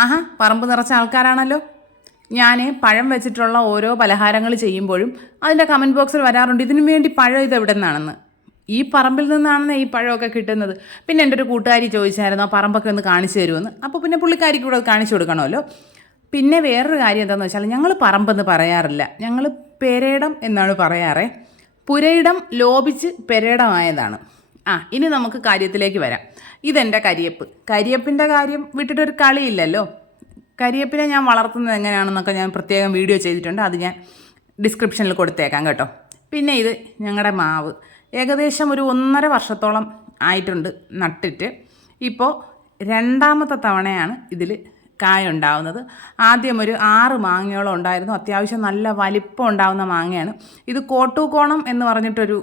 ആഹാ, പറമ്പ് നിറച്ച ആൾക്കാരാണല്ലോ. ഞാൻ പഴം വെച്ചിട്ടുള്ള ഓരോ പലഹാരങ്ങൾ ചെയ്യുമ്പോഴും അതിൻ്റെ കമൻറ്റ് ബോക്സിൽ വരാറുണ്ട്, ഇതിനു വേണ്ടി പഴം ഇത് എവിടെ നിന്നാണെന്ന്. ഈ പറമ്പിൽ നിന്നാണെന്ന് ഈ പഴമൊക്കെ കിട്ടുന്നത്. പിന്നെ എൻ്റെ ഒരു കൂട്ടുകാരി ചോദിച്ചായിരുന്നു ആ പറമ്പൊക്കെ ഒന്ന് കാണിച്ചു തരുമെന്ന്. അപ്പോൾ പിന്നെ പുള്ളിക്കാരിക്ക് കൂടെ കാണിച്ചു കൊടുക്കണമല്ലോ. പിന്നെ വേറൊരു കാര്യം എന്താണെന്ന് വെച്ചാൽ ഞങ്ങൾ പറമ്പെന്ന് പറയാറില്ല, ഞങ്ങൾ പെരയിടം എന്നാണ് പറയാറേ. പുരയിടം ലോപിച്ച് പെരയിടമായതാണ്. ഇനി നമുക്ക് കാര്യത്തിലേക്ക് വരാം. ഇതെൻ്റെ കരിയപ്പിൻ്റെ കാര്യം വിട്ടിട്ടൊരു കളിയില്ലല്ലോ. കരിയപ്പിനെ ഞാൻ വളർത്തുന്നത് എങ്ങനെയാണെന്നൊക്കെ ഞാൻ പ്രത്യേകം വീഡിയോ ചെയ്തിട്ടുണ്ട്, അത് ഞാൻ ഡിസ്ക്രിപ്ഷനിൽ കൊടുത്തേക്കാം കേട്ടോ. പിന്നെ ഇത് ഞങ്ങളുടെ മാവ് ഏകദേശം ഒരു 1.5 വർഷത്തോളം ആയിട്ടുണ്ട് നട്ടിട്ട്. ഇപ്പോൾ 2ാമത്തെ തവണയാണ് ഇതിൽ കായ ഉണ്ടാവുന്നത്. ആദ്യം ഒരു 6 മാങ്ങയോളം ഉണ്ടായിരുന്നു, അത്യാവശ്യം നല്ല വലിപ്പം ഉണ്ടാവുന്ന മാങ്ങയാണ്. ഇത് കോട്ടൂക്കോണം എന്ന് പറഞ്ഞിട്ടൊരു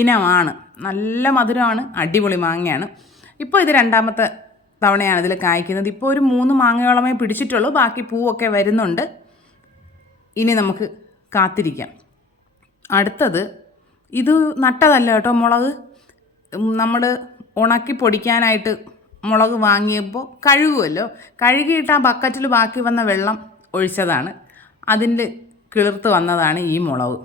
ഇനമാണ്, നല്ല മധുരമാണ്, അടിപൊളി മാങ്ങയാണ്. ഇപ്പോൾ ഇത് 2ാമത്തെ തവണയാണ് ഇതിൽ കായ്ക്കുന്നത്. ഇപ്പോൾ ഒരു 3 മാങ്ങയോളമേ പിടിച്ചിട്ടുള്ളൂ, ബാക്കി പൂവൊക്കെ വരുന്നുണ്ട്. ഇനി നമുക്ക് കാത്തിരിക്കാം. അടുത്തത് ഇത് നട്ടതല്ല കേട്ടോ, മുളക്. നമ്മൾ ഉണക്കി പൊടിക്കാനായിട്ട് മുളക് വാങ്ങിയപ്പോൾ കഴുകുമല്ലോ, കഴുകിയിട്ട് ആ ബക്കറ്റിൽ ബാക്കി വന്ന വെള്ളം ഒഴിച്ചതാണ്, അതിൻ്റെ കിളിർത്ത് വന്നതാണ് ഈ മുളക്.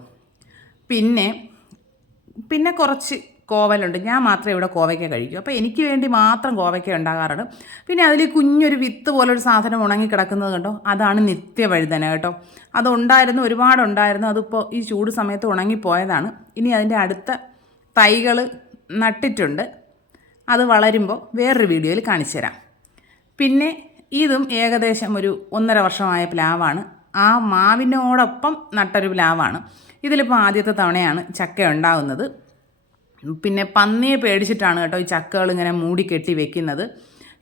പിന്നെ കുറച്ച് കോവലുണ്ട്. ഞാൻ മാത്രമേ ഇവിടെ കോവയ്ക്ക കഴിക്കൂ, അപ്പോൾ എനിക്ക് വേണ്ടി മാത്രം കോവയ്ക്ക ഉണ്ടാകാറുണ്ട്. പിന്നെ അതിൽ കുഞ്ഞൊരു വിത്ത് പോലൊരു സാധനം ഉണങ്ങി കിടക്കുന്നത് കണ്ടോ, അതാണ് നിത്യവഴുതന കേട്ടോ. അതുണ്ടായിരുന്നു, ഒരുപാടുണ്ടായിരുന്നു, അതിപ്പോൾ ഈ ചൂട് സമയത്ത് ഉണങ്ങിപ്പോയതാണ്. ഇനി അതിൻ്റെ അടുത്ത തൈകൾ നട്ടിട്ടുണ്ട്, അത് വളരുമ്പോൾ വേറൊരു വീഡിയോയിൽ കാണിച്ചു തരാം. പിന്നെ ഇതും ഏകദേശം ഒരു 1.5 വർഷമായ പ്ലാവാണ്. ആ മാവിനോടൊപ്പം നട്ടൊരു പ്ലാവാണ്. ഇതിലിപ്പോൾ ആദ്യത്തെ തവണയാണ് ചക്ക ഉണ്ടാകുന്നത്. പിന്നെ പന്നിയെ പേടിച്ചിട്ടാണ് കേട്ടോ ഈ ചക്കകൾ ഇങ്ങനെ മൂടിക്കെട്ടി വെക്കുന്നത്.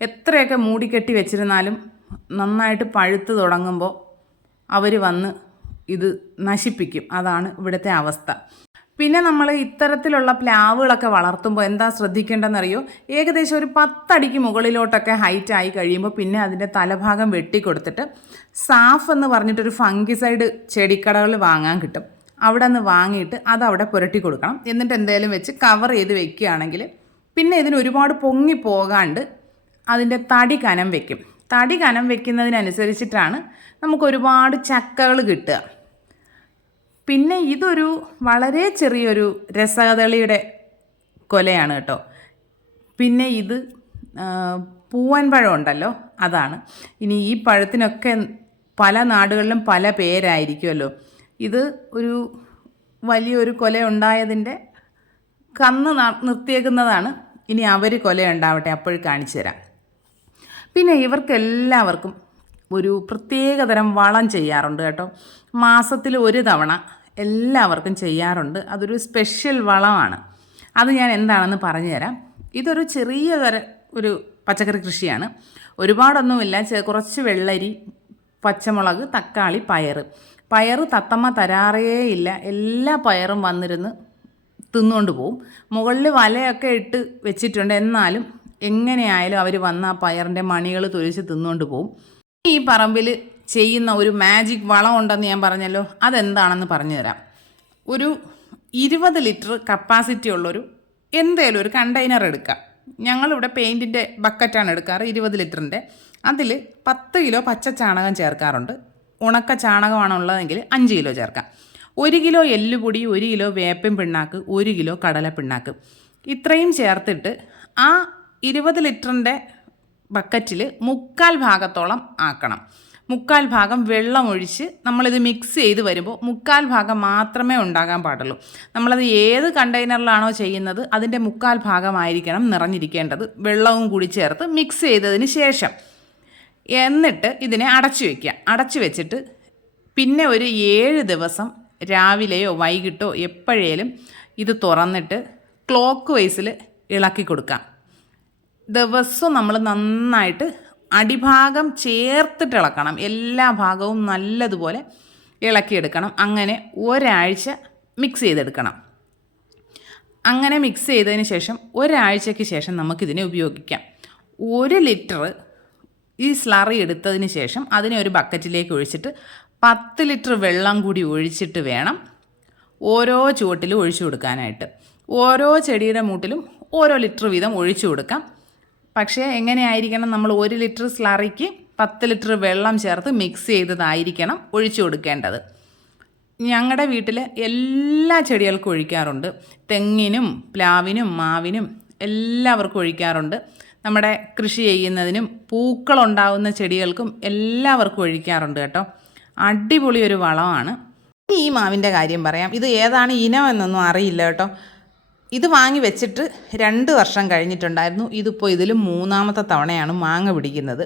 എത്രയൊക്കെ മൂടിക്കെട്ടി വെച്ചിരുന്നാലും നന്നായിട്ട് പഴുത്ത് തുടങ്ങുമ്പോൾ അവർ വന്ന് ഇത് നശിപ്പിക്കും, അതാണ് ഇവിടുത്തെ അവസ്ഥ. പിന്നെ നമ്മൾ ഇത്തരത്തിലുള്ള പ്ലാവുകളൊക്കെ വളർത്തുമ്പോൾ എന്താ ശ്രദ്ധിക്കേണ്ടതെന്നറിയോ, ഏകദേശം ഒരു 10 അടിക്ക് മുകളിലോട്ടൊക്കെ ഹൈറ്റ് ആയി കഴിയുമ്പോൾ പിന്നെ അതിൻ്റെ തലഭാഗം വെട്ടിക്കൊടുത്തിട്ട് സാഫ് എന്ന് പറഞ്ഞിട്ടൊരു ഫംഗിസൈഡ് ചെടിക്കടകളിൽ വാങ്ങാൻ കിട്ടും, അവിടെ നിന്ന് വാങ്ങിയിട്ട് അതവിടെ പുരട്ടി കൊടുക്കണം. എന്നിട്ട് എന്തെങ്കിലും വെച്ച് കവർ ചെയ്ത് വെക്കുകയാണെങ്കിൽ പിന്നെ ഇതിന് ഒരുപാട് പൊങ്ങി പോകാണ്ട് അതിൻ്റെ തടി കനം വയ്ക്കും. തടി കനം വയ്ക്കുന്നതിനനുസരിച്ചിട്ടാണ് നമുക്ക് ഒരുപാട് ചക്കകൾ കിട്ടുക. പിന്നെ ഇതൊരു വളരെ ചെറിയൊരു രസകദളിയുടെ കൊലയാണ് കേട്ടോ. പിന്നെ ഇത് പൂവൻ പഴം ഉണ്ടല്ലോ, അതാണ്. ഇനി ഈ പഴത്തിനൊക്കെ പല നാടുകളിലും പല പേരായിരിക്കുമല്ലോ. ഇത് ഒരു വലിയൊരു കൊല ഉണ്ടായതിൻ്റെ കന്ന് നിർത്തിയേക്കുന്നതാണ്. ഇനി അവർ കൊല ഉണ്ടാവട്ടെ, അപ്പോൾ കാണിച്ചു തരാം. പിന്നെ ഇവർക്കെല്ലാവർക്കും ഒരു പ്രത്യേകതരം വളം ചെയ്യാറുണ്ട് കേട്ടോ. മാസത്തിൽ 1 തവണ എല്ലാവർക്കും ചെയ്യാറുണ്ട്. അതൊരു സ്പെഷ്യൽ വളമാണ്. അത് ഞാൻ എന്താണെന്ന് പറഞ്ഞു തരാം. ഇതൊരു ചെറിയ ഒരു പച്ചക്കറി കൃഷിയാണ്, ഒരുപാടൊന്നുമില്ല. കുറച്ച് വെള്ളരി, പച്ചമുളക്, തക്കാളി, പയർ തത്തമ്മ തരാറേയില്ല. എല്ലാ പയറും വന്നിരുന്ന് തിന്നുകൊണ്ട് പോവും. മുകളിൽ വലയൊക്കെ ഇട്ട് വെച്ചിട്ടുണ്ട്, എന്നാലും എങ്ങനെയായാലും അവർ വന്ന് ആ പയറിൻ്റെ മണികൾ തൊലിച്ച് തിന്നുകൊണ്ട് പോവും. ഈ പറമ്പിൽ ചെയ്യുന്ന ഒരു മാജിക് വളം ഉണ്ടെന്ന് ഞാൻ പറഞ്ഞല്ലോ, അതെന്താണെന്ന് പറഞ്ഞു തരാം. ഒരു 20 ലിറ്റർ കപ്പാസിറ്റി ഉള്ളൊരു എന്തേലും ഒരു കണ്ടെയ്നർ എടുക്കുക. ഞങ്ങളിവിടെ പെയിൻറ്റിൻ്റെ ബക്കറ്റാണ് എടുക്കാറ്, 20 ലിറ്ററിൻ്റെ. അതിൽ 10 കിലോ പച്ച ചാണകം ചേർക്കാറുണ്ട്. ഉണക്ക ചാണകമാണുള്ളതെങ്കിൽ 5 കിലോ ചേർക്കാം. 1 കിലോ എല്ലുപൊടി, 1 കിലോ വേപ്പിൻ പിണ്ണാക്ക്, 1 കിലോ കടലപ്പിണ്ണാക്ക്, ഇത്രയും ചേർത്തിട്ട് ആ 20 ലിറ്ററിൻ്റെ ബക്കറ്റിൽ 1/4 ഭാഗത്തോളം ആക്കണം. 1/4 ഭാഗം വെള്ളം ഒഴിച്ച് നമ്മളിത് മിക്സ് ചെയ്ത് വരുമ്പോൾ 1/4 ഭാഗം മാത്രമേ ഉണ്ടാകാൻ പാടുള്ളൂ. നമ്മളത് ഏത് കണ്ടെയ്നറിലാണോ ചെയ്യുന്നത് അതിൻ്റെ 1/4 ഭാഗമായിരിക്കണം നിറഞ്ഞിരിക്കേണ്ടത്, വെള്ളവും കൂടി ചേർത്ത് മിക്സ് ചെയ്തതിന് ശേഷം. എന്നിട്ട് ഇതിനെ അടച്ചു വെച്ചിട്ട് പിന്നെ ഒരു 7 ദിവസം രാവിലെയോ വൈകിട്ടോ എപ്പോഴേലും ഇത് തുറന്നിട്ട് ക്ലോക്ക് വൈസിൽ ഇളക്കി കൊടുക്കാം. ദിവസവും നമ്മൾ നന്നായിട്ട് അടിഭാഗം ചേർത്തിട്ട് ഇളക്കണം, എല്ലാ ഭാഗവും നല്ലതുപോലെ ഇളക്കിയെടുക്കണം. അങ്ങനെ ഒരാഴ്ച മിക്സ് ചെയ്തെടുക്കണം. അങ്ങനെ മിക്സ് ചെയ്തതിന് ശേഷം ഒരാഴ്ചയ്ക്ക് ശേഷം നമുക്കിതിനെ ഉപയോഗിക്കാം. 1 ലിറ്റർ ഈ സ്ലറി എടുത്തതിന് ശേഷം അതിനെ ഒരു ബക്കറ്റിലേക്ക് ഒഴിച്ചിട്ട് 10 ലിറ്റർ വെള്ളം കൂടി ഒഴിച്ചിട്ട് വേണം ഓരോ ചുവട്ടിലും ഒഴിച്ചു കൊടുക്കാനായിട്ട്. ഓരോ ചെടിയുടെ മൂട്ടിലും ഓരോ ലിറ്റർ വീതം ഒഴിച്ചു കൊടുക്കാം. പക്ഷേ എങ്ങനെയായിരിക്കണം, നമ്മൾ 1 ലിറ്റർ സ്ലറിക്ക് 10 ലിറ്റർ വെള്ളം ചേർത്ത് മിക്സ് ചെയ്തതായിരിക്കണം ഒഴിച്ചു കൊടുക്കേണ്ടത്. ഞങ്ങളുടെ വീട്ടിൽ എല്ലാ ചെടികൾക്കും ഒഴിക്കാറുണ്ട്. തെങ്ങിനും പ്ലാവിനും മാവിനും എല്ലാവർക്കും ഒഴിക്കാറുണ്ട്. നമ്മുടെ കൃഷി ചെയ്യുന്നതിനും പൂക്കളുണ്ടാവുന്ന ചെടികൾക്കും എല്ലാവർക്കും ഒഴിക്കാറുണ്ട് കേട്ടോ. അടിപൊളി ഒരു വളമാണ്. ഇനി ഈ മാവിൻ്റെ കാര്യം പറയാം. ഇത് ഏതാണ് ഇനം എന്നൊന്നും അറിയില്ല കേട്ടോ. ഇത് വാങ്ങി വെച്ചിട്ട് 2 വർഷം കഴിഞ്ഞിട്ടുണ്ടായിരുന്നു. ഇതിപ്പോൾ ഇതിൽ 3ാമത്തെ തവണയാണ് മാങ്ങ പിടിക്കുന്നത്.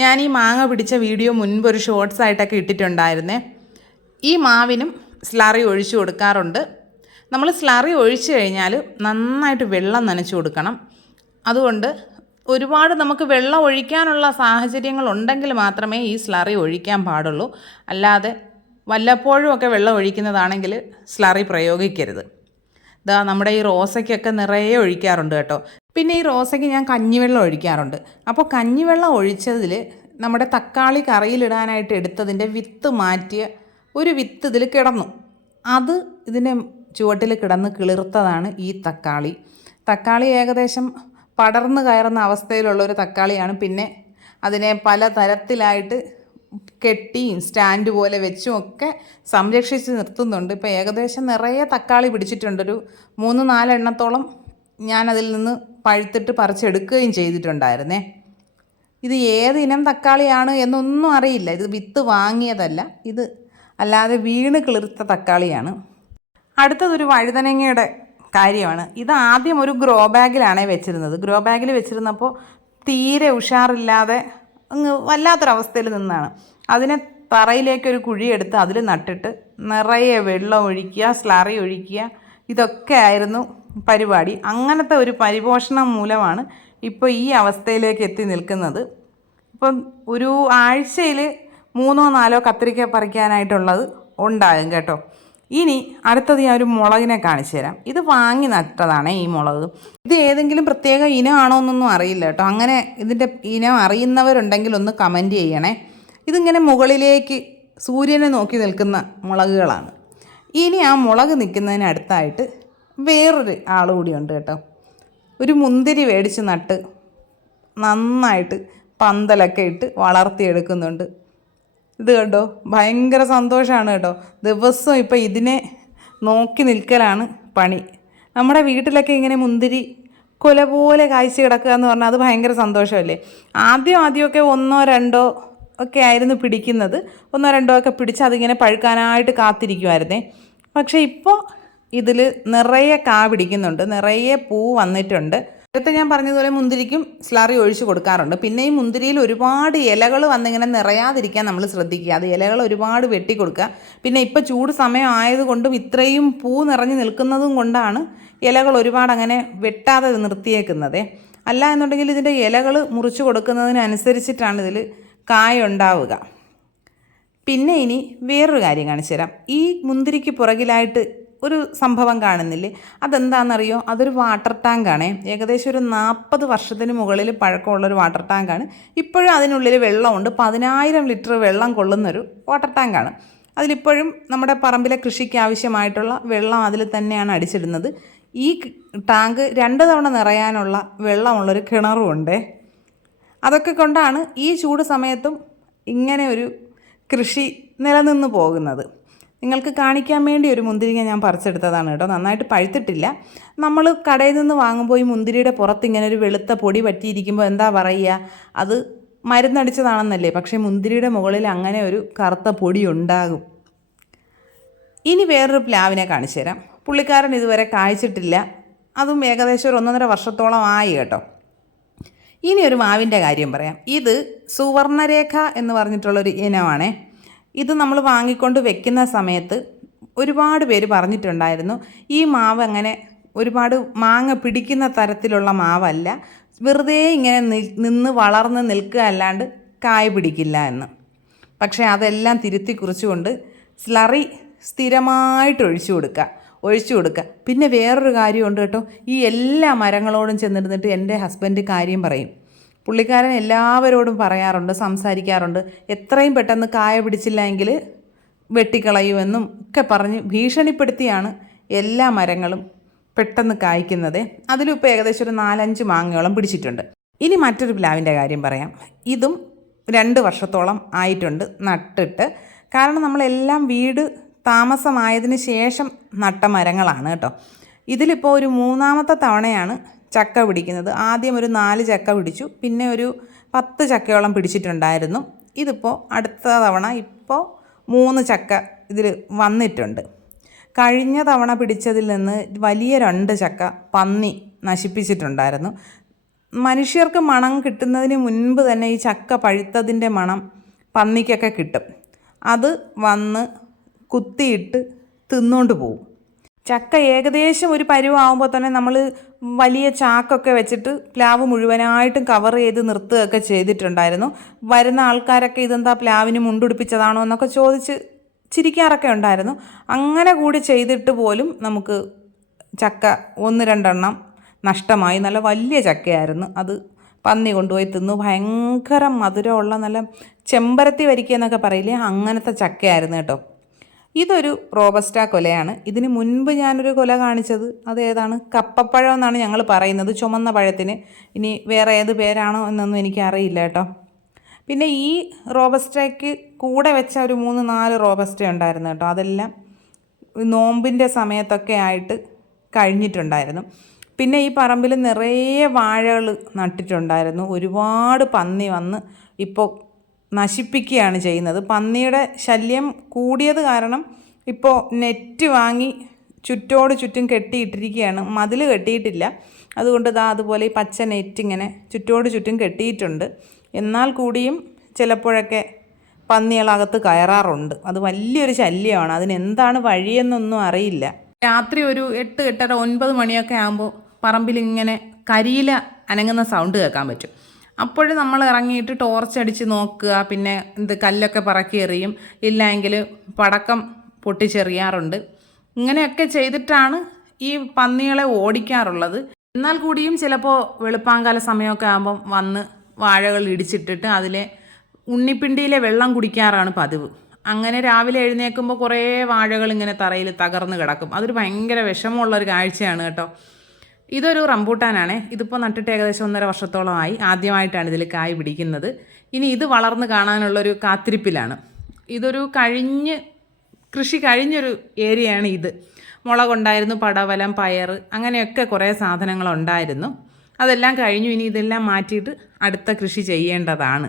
ഞാൻ ഈ മാങ്ങ പിടിച്ച വീഡിയോ മുൻപ് ഒരു ഷോർട്സ് ആയിട്ടൊക്കെ ഇട്ടിട്ടുണ്ടായിരുന്നേ. ഈ മാവിനും സ്ലറി ഒഴിച്ചു കൊടുക്കാറുണ്ട്. നമ്മൾ സ്ലറി ഒഴിച്ചു കഴിഞ്ഞാൽ നന്നായിട്ട് വെള്ളം നനച്ചു കൊടുക്കണം. അതുകൊണ്ട് ഒരുപാട് നമുക്ക് വെള്ളം ഒഴിക്കാനുള്ള സാഹചര്യങ്ങൾ ഉണ്ടെങ്കിൽ മാത്രമേ ഈ സ്ലറി ഒഴിക്കാൻ പാടുള്ളൂ. അല്ലാതെ വല്ലപ്പോഴും ഒക്കെ വെള്ളം ഒഴിക്കുന്നതാണെങ്കിൽ സ്ലറി പ്രയോഗിക്കരുത്. ഇതാ നമ്മുടെ ഈ റോസയ്ക്കൊക്കെ നിറയെ ഒഴിക്കാറുണ്ട് കേട്ടോ. പിന്നെ ഈ റോസയ്ക്ക് ഞാൻ കഞ്ഞിവെള്ളം ഒഴിക്കാറുണ്ട്. അപ്പോൾ കഞ്ഞിവെള്ളം ഒഴിച്ചതിൽ നമ്മുടെ തക്കാളി കറിയിലിടാനായിട്ട് എടുത്തതിൻ്റെ വിത്ത് മാറ്റിയ ഒരു വിത്ത് ഇതിൽ കിടന്നു. അത് ഇതിൻ്റെ ചുവട്ടിൽ കിടന്ന് കിളിർത്തതാണ് ഈ തക്കാളി. തക്കാളി ഏകദേശം പടർന്നു കയറുന്ന അവസ്ഥയിലുള്ളൊരു തക്കാളിയാണ്. പിന്നെ അതിനെ പല തരത്തിലായിട്ട് കെട്ടിയും സ്റ്റാൻഡ് പോലെ വെച്ചും ഒക്കെ സംരക്ഷിച്ച് നിർത്തുന്നുണ്ട്. ഇപ്പോൾ ഏകദേശം നിറയെ തക്കാളി പിടിച്ചിട്ടുണ്ട്. ഒരു 3-4 എണ്ണത്തോളം ഞാനതിൽ നിന്ന് പഴുത്തിട്ട് പറിച്ചെടുക്കുകയും ചെയ്തിട്ടുണ്ടായിരുന്നേ. ഇത് ഏതിനം തക്കാളിയാണ് എന്നൊന്നും അറിയില്ല. ഇത് വിത്ത് വാങ്ങിയതല്ല, ഇത് അല്ലാതെ വീണ് കിളിർത്ത തക്കാളിയാണ്. അടുത്തതൊരു വഴുതനങ്ങയുടെ കാര്യമാണ്. ഇത് ആദ്യം ഒരു ഗ്രോ ബാഗിലാണേ വെച്ചിരുന്നത്. ഗ്രോ ബാഗിൽ വെച്ചിരുന്നപ്പോൾ തീരെ ഉഷാറില്ലാതെ അങ്ങ് വല്ലാത്തൊരവസ്ഥയിൽ നിന്നാണ്. അതിനെ തറയിലേക്കൊരു കുഴിയെടുത്ത് അതിൽ നട്ടിട്ട് നിറയെ വെള്ളം ഒഴിക്കുക, സ്ലറി ഒഴിക്കുക, ഇതൊക്കെ ആയിരുന്നു പരിപാടി. അങ്ങനത്തെ ഒരു പരിപോഷണം മൂലമാണ് ഇപ്പോൾ ഈ അവസ്ഥയിലേക്ക് എത്തി നിൽക്കുന്നത്. ഇപ്പം ഒരു ആഴ്ചയിൽ 3-4 കത്തിരിക്ക പറിക്കാനായിട്ടുള്ളത് ഉണ്ടാകും കേട്ടോ. ഇനി അടുത്തത് ഞാൻ ഒരു മുളകിനെ കാണിച്ചു തരാം. ഇത് വാങ്ങി നട്ടതാണ് ഈ മുളക്. ഇത് ഏതെങ്കിലും പ്രത്യേക ഇനമാണോ എന്നൊന്നും അറിയില്ല കേട്ടോ. അങ്ങനെ ഇതിൻ്റെ ഇനം അറിയുന്നവരുണ്ടെങ്കിൽ ഒന്ന് കമൻറ്റ് ചെയ്യണേ. ഇതിങ്ങനെ മുകളിലേക്ക് സൂര്യനെ നോക്കി നിൽക്കുന്ന മുളകുകളാണ്. ഇനി ആ മുളക് നിൽക്കുന്നതിനടുത്തായിട്ട് വേറൊരു ആൾ കൂടിയുണ്ട് കേട്ടോ. ഒരു മുന്തിരി മേടിച്ച് നട്ട് നന്നായിട്ട് പന്തലൊക്കെ ഇട്ട് വളർത്തിയെടുക്കുന്നുണ്ട്. ഇത് കണ്ടോ, ഭയങ്കര സന്തോഷമാണ് കേട്ടോ. ദിവസവും ഇപ്പം ഇതിനെ നോക്കി നിൽക്കലാണ് പണി. നമ്മുടെ വീട്ടിലൊക്കെ ഇങ്ങനെ മുന്തിരി കൊല പോലെ കായ്ച്ച് കിടക്കുക എന്ന് പറഞ്ഞാൽ അത് ഭയങ്കര സന്തോഷമല്ലേ. ആദ്യമൊക്കെ 1-2 ഒക്കെ ആയിരുന്നു പിടിക്കുന്നത്. 1-2 ഒക്കെ പിടിച്ച് അതിങ്ങനെ പഴുക്കാനായിട്ട് കാത്തിരിക്കുമായിരുന്നേ. പക്ഷേ ഇപ്പോൾ ഇതിൽ നിറയെ കാ പിടിക്കുന്നുണ്ട്, നിറയെ പൂ വന്നിട്ടുണ്ട്. നേരത്തെ ഞാൻ പറഞ്ഞതുപോലെ മുന്തിരിക്കും സ്ലറി ഒഴിച്ച് കൊടുക്കാറുണ്ട്. പിന്നെ ഈ മുന്തിരിയിൽ ഒരുപാട് ഇലകൾ വന്നിങ്ങനെ നിറയാതിരിക്കാൻ നമ്മൾ ശ്രദ്ധിക്കുക. അത് ഇലകൾ ഒരുപാട് വെട്ടിക്കൊടുക്കുക. പിന്നെ ഇപ്പോൾ ചൂട് സമയം ആയതുകൊണ്ടും ഇത്രയും പൂ നിറഞ്ഞു നിൽക്കുന്നതും കൊണ്ടാണ് ഇലകൾ ഒരുപാട് അങ്ങനെ വെട്ടാതെ നിർത്തിയേക്കുന്നത്. അല്ല എന്നുണ്ടെങ്കിൽ ഇതിൻ്റെ ഇലകൾ മുറിച്ച് കൊടുക്കുന്നതിനനുസരിച്ചിട്ടാണ് ഇതിൽ കായ ഉണ്ടാവുക. പിന്നെ ഇനി വേറൊരു കാര്യം കാണിച്ചു തരാം. ഈ മുന്തിരിക്ക് പുറകിലായിട്ട് ഒരു സംഭവം കാണുന്നില്ലേ, അതെന്താണെന്നറിയോ? അതൊരു വാട്ടർ ടാങ്കാണ്. ഏകദേശം ഒരു 40 വർഷത്തിന് മുകളിൽ പഴക്കമുള്ളൊരു വാട്ടർ ടാങ്കാണ്. ഇപ്പോഴും അതിനുള്ളിൽ വെള്ളമുണ്ട്. 10,000 ലിറ്റർ വെള്ളം കൊള്ളുന്നൊരു വാട്ടർ ടാങ്കാണ്. അതിലിപ്പോഴും നമ്മുടെ പറമ്പിലെ കൃഷിക്ക് ആവശ്യമായിട്ടുള്ള വെള്ളം അതിൽ തന്നെയാണ് അടിച്ചിടുന്നത്. ഈ ടാങ്ക് 2 തവണ നിറയാനുള്ള വെള്ളമുള്ളൊരു കിണറുമുണ്ട്. അതൊക്കെ കൊണ്ടാണ് ഈ ചൂട് സമയത്തും ഇങ്ങനെ ഒരു കൃഷി നിലനിന്ന് പോകുന്നത്. നിങ്ങൾക്ക് കാണിക്കാൻ വേണ്ടി ഒരു മുന്തിരിങ്ങ ഞാൻ പറിച്ചെടുത്തതാണ് കേട്ടോ. നന്നായിട്ട് പഴുത്തിട്ടില്ല. നമ്മൾ കടയിൽ നിന്ന് വാങ്ങുമ്പോൾ ഈ മുന്തിരിയുടെ പുറത്ത് ഇങ്ങനെ ഒരു വെളുത്ത പൊടി പറ്റിയിരിക്കുമ്പോൾ എന്താ പറയുക, അത് മരുന്നടിച്ചതാണെന്നല്ലേ. പക്ഷേ മുന്തിരിയുടെ മുകളിൽ അങ്ങനെ ഒരു കറുത്ത പൊടി ഉണ്ടാകും. ഇനി വേറൊരു പ്ലാവിനെ കാണിച്ചു തരാം. പുള്ളിക്കാരൻ ഇതുവരെ കായ്ച്ചിട്ടില്ല. അതും ഏകദേശം ഒരു 1.5 വർഷത്തോളം ആയി കേട്ടോ. ഇനി ഒരു മാവിൻ്റെ കാര്യം പറയാം. ഇത് സുവർണരേഖ എന്ന് പറഞ്ഞിട്ടുള്ളൊരു ഇനമാണേ. ഇത് നമ്മൾ വാങ്ങിക്കൊണ്ട് വെക്കുന്ന സമയത്ത് ഒരുപാട് പേര് പറഞ്ഞിട്ടുണ്ടായിരുന്നു ഈ മാവ് അങ്ങനെ ഒരുപാട് മാങ്ങ പിടിക്കുന്ന തരത്തിലുള്ള മാവല്ല, വെറുതെ ഇങ്ങനെ നിന്ന് വളർന്ന് നിൽക്കുക അല്ലാണ്ട് കായ പിടിക്കില്ല എന്ന്. പക്ഷേ അതെല്ലാം തിരുത്തി കുറിച്ചുകൊണ്ട് സ്ലറി സ്ഥിരമായിട്ട് ഒഴിച്ചു കൊടുക്കുക. പിന്നെ വേറൊരു കാര്യമുണ്ട് കേട്ടോ. ഈ എല്ലാ മരങ്ങളോടും ചെന്നിരുന്നിട്ട് എൻ്റെ ഹസ്ബൻഡ് കാര്യം പറയും. പുള്ളിക്കാരൻ എല്ലാവരോടും പറയാറുണ്ട്, സംസാരിക്കാറുണ്ട്. എത്രയും പെട്ടെന്ന് കായ പിടിച്ചില്ല എങ്കിൽ വെട്ടിക്കളയുമെന്നും ഒക്കെ പറഞ്ഞ് ഭീഷണിപ്പെടുത്തിയാണ് എല്ലാ മരങ്ങളും പെട്ടെന്ന് കായ്ക്കുന്നത്. അതിലും ഇപ്പോൾ ഏകദേശം ഒരു 4-5 മാങ്ങയോളം പിടിച്ചിട്ടുണ്ട്. ഇനി മറ്റൊരു പ്ലാവിൻ്റെ കാര്യം പറയാം. ഇതും 2 വർഷത്തോളം ആയിട്ടുണ്ട് നട്ടിട്ട്. കാരണം നമ്മളെല്ലാം വീട് താമസമായതിന് ശേഷം നട്ട മരങ്ങളാണ് കേട്ടോ. ഇതിലിപ്പോൾ ഒരു 3ാമത്തെ തവണയാണ് ചക്ക പിടിക്കുന്നത്. ആദ്യം ഒരു 4 ചക്ക പിടിച്ചു, പിന്നെ ഒരു 10 ചക്കയോളം പിടിച്ചിട്ടുണ്ടായിരുന്നു. ഇതിപ്പോൾ അടുത്ത തവണ ഇപ്പോൾ 3 ചക്ക ഇതിൽ വന്നിട്ടുണ്ട്. കഴിഞ്ഞ തവണ പിടിച്ചതിൽ നിന്ന് വലിയ 2 ചക്ക പന്നി നശിപ്പിച്ചിട്ടുണ്ടായിരുന്നു. മനുഷ്യർക്ക് മണം കിട്ടുന്നതിന് മുൻപ് തന്നെ ഈ ചക്ക പഴുത്തതിൻ്റെ മണം പന്നിക്കൊക്കെ കിട്ടും. അത് വന്ന് കുത്തിയിട്ട് തിന്നുകൊണ്ട് പോകും. ചക്ക ഏകദേശം ഒരു പരുവാകുമ്പോൾ തന്നെ നമ്മൾ വലിയ ചാക്കൊക്കെ വെച്ചിട്ട് പ്ലാവ് മുഴുവനായിട്ടും കവർ ചെയ്ത് നിർത്തുകയൊക്കെ ചെയ്തിട്ടുണ്ടായിരുന്നു. വരുന്ന ആൾക്കാരൊക്കെ ഇതെന്താ പ്ലാവിന് മുണ്ടുപിടിപ്പിച്ചതാണോ എന്നൊക്കെ ചോദിച്ച് ചിരിക്കാറൊക്കെ ഉണ്ടായിരുന്നു. അങ്ങനെ കൂടി ചെയ്തിട്ട് പോലും നമുക്ക് ചക്ക 1-2 എണ്ണം നഷ്ടമായി. നല്ല വലിയ ചക്കയായിരുന്നു. അത് പന്നി കൊണ്ടുപോയി തിന്നു. ഭയങ്കര മധുരമുള്ള നല്ല ചെമ്പരത്തി വരിക്ക എന്നൊക്കെ പറയില്ലേ, അങ്ങനത്തെ ചക്കയായിരുന്നു കേട്ടോ. ഇതൊരു റോബസ്റ്റ കൊലയാണ്. ഇതിന് മുൻപ് ഞാനൊരു കൊല കാണിച്ചത് അതേതാണ്, കപ്പപ്പഴം എന്നാണ് ഞങ്ങൾ പറയുന്നത്, ചുമന്ന പഴത്തിന്. ഇനി വേറെ ഏത് പേരാണോ എന്നൊന്നും എനിക്കറിയില്ല കേട്ടോ. പിന്നെ ഈ റോബസ്റ്റയ്ക്ക് കൂടെ വെച്ച ഒരു 3-4 റോബസ്റ്റ ഉണ്ടായിരുന്നു കേട്ടോ. അതെല്ലാം നോമ്പിൻ്റെ സമയത്തൊക്കെ ആയിട്ട് കഴിഞ്ഞിട്ടുണ്ടായിരുന്നു. പിന്നെ ഈ പറമ്പിൽ നിറയെ വാഴകൾ നട്ടിട്ടുണ്ടായിരുന്നു. ഒരുപാട് പന്നി വന്ന് ഇപ്പോൾ നശിപ്പിക്കുകയാണ് ചെയ്യുന്നത്. പന്നിയുടെ ശല്യം കൂടിയത് കാരണം ഇപ്പോൾ നെറ്റ് വാങ്ങി ചുറ്റോട് ചുറ്റും കെട്ടിയിട്ടിരിക്കുകയാണ്. മതിൽ കെട്ടിയിട്ടില്ല, അതുകൊണ്ട് അതുപോലെ ഈ പച്ച നെറ്റ് ഇങ്ങനെ ചുറ്റോട് ചുറ്റും കെട്ടിയിട്ടുണ്ട്. എന്നാൽ കൂടിയും ചിലപ്പോഴൊക്കെ പന്നികളകത്ത് കയറാറുണ്ട്. അത് വലിയൊരു ശല്യമാണ്. അതിനെന്താണ് വഴിയെന്നൊന്നും അറിയില്ല. രാത്രി ഒരു 8, 8:30, 9 മണിയൊക്കെ ആകുമ്പോൾ പറമ്പിലിങ്ങനെ കരിയില അനങ്ങുന്ന സൗണ്ട് കേൾക്കാൻ പറ്റും. അപ്പോഴും നമ്മൾ ഇറങ്ങിയിട്ട് ടോർച്ച് അടിച്ച് നോക്കുക. പിന്നെ കല്ലൊക്കെ പറക്കി എറിയും, ഇല്ലെങ്കിൽ പടക്കം പൊട്ടിച്ചെറിയാറുണ്ട്. ഇങ്ങനെയൊക്കെ ചെയ്തിട്ടാണ് ഈ പന്നികളെ ഓടിക്കാറുള്ളത്. എന്നാൽ കൂടിയും ചിലപ്പോൾ വെളുപ്പാങ്കാല സമയമൊക്കെ ആകുമ്പം വന്ന് വാഴകൾ ഇടിച്ചിട്ടിട്ട് അതിലെ ഉണ്ണിപ്പിണ്ടിയിലെ വെള്ളം കുടിക്കാറാണ് പതിവ്. അങ്ങനെ രാവിലെ എഴുന്നേൽക്കുമ്പോൾ കുറേ വാഴകൾ ഇങ്ങനെ തറയിൽ തകർന്ന് കിടക്കും. അതൊരു ഭയങ്കര വിഷമമുള്ളൊരു കാഴ്ചയാണ് കേട്ടോ. ഇതൊരു റംബൂട്ടാനാണേ. ഇതിപ്പോൾ നട്ടിട്ട് ഏകദേശം 1.5 വർഷത്തോളമായി. ആദ്യമായിട്ടാണ് ഇതിൽ കായ് പിടിക്കുന്നത്. ഇനി ഇത് വളർന്ന് കാണാനുള്ളൊരു കാത്തിരിപ്പിലാണ്. ഇതൊരു കൃഷി കഴിഞ്ഞൊരു ഏരിയയാണ് ഇത്. മുളകുണ്ടായിരുന്നു, പടവലം, പയർ, അങ്ങനെയൊക്കെ കുറേ സാധനങ്ങളുണ്ടായിരുന്നു. അതെല്ലാം കഴിഞ്ഞു. ഇനി ഇതെല്ലാം മാറ്റിയിട്ട് അടുത്ത കൃഷി ചെയ്യേണ്ടതാണ്.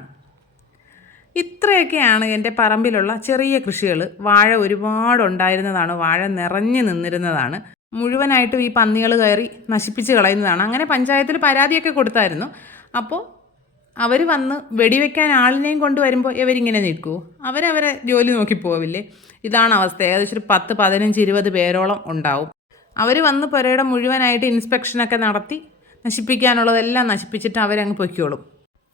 ഇത്രയൊക്കെയാണ് എൻ്റെ പറമ്പിലുള്ള ചെറിയ കൃഷികൾ. വാഴ ഒരുപാടുണ്ടായിരുന്നതാണ്, വാഴ നിറഞ്ഞു നിന്നിരുന്നതാണ്. മുഴുവനായിട്ടും ഈ പന്നികൾ കയറി നശിപ്പിച്ച് കളയുന്നതാണ്. അങ്ങനെ പഞ്ചായത്തിൽ പരാതിയൊക്കെ കൊടുത്തായിരുന്നു. അപ്പോൾ അവർ വന്ന് വെടിവെക്കാൻ ആളിനെയും കൊണ്ട് വരുമ്പോൾ ഇവരിങ്ങനെ നിൽക്കുമോ? അവരവരെ ജോലി നോക്കി പോവില്ലേ? ഇതാണ് അവസ്ഥ. ഏകദേശം ഒരു 10, 15, 20 പേരോളം ഉണ്ടാവും. അവർ വന്ന് പുരയുടെ മുഴുവനായിട്ട് ഇൻസ്പെക്ഷനൊക്കെ നടത്തി നശിപ്പിക്കാനുള്ളതെല്ലാം നശിപ്പിച്ചിട്ട് അവരങ്ങ് പൊയ്ക്കോളും.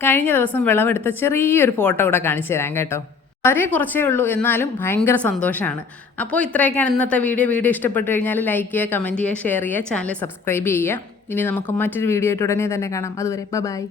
കഴിഞ്ഞ ദിവസം വിളവെടുത്ത ചെറിയൊരു ഫോട്ടോ കൂടെ കാണിച്ചു തരാം കേട്ടോ. വളരെ കുറച്ചേ ഉള്ളൂ, എന്നാലും ഭയങ്കര സന്തോഷമാണ്. അപ്പോൾ ഇത്രയൊക്കെയാണ് ഇന്നത്തെ വീഡിയോ ഇഷ്ടപ്പെട്ട് കഴിഞ്ഞാൽ ലൈക്ക് ചെയ്യുക, കമൻറ്റ് ചെയ്യുക, ഷെയർ ചെയ്യുക, ചാനൽ സബ്സ്ക്രൈബ് ചെയ്യുക. ഇനി നമുക്ക് മറ്റൊരു വീഡിയോ ആയിട്ട് ഉടനെ തന്നെ കാണാം. അതുവരെ ബൈ.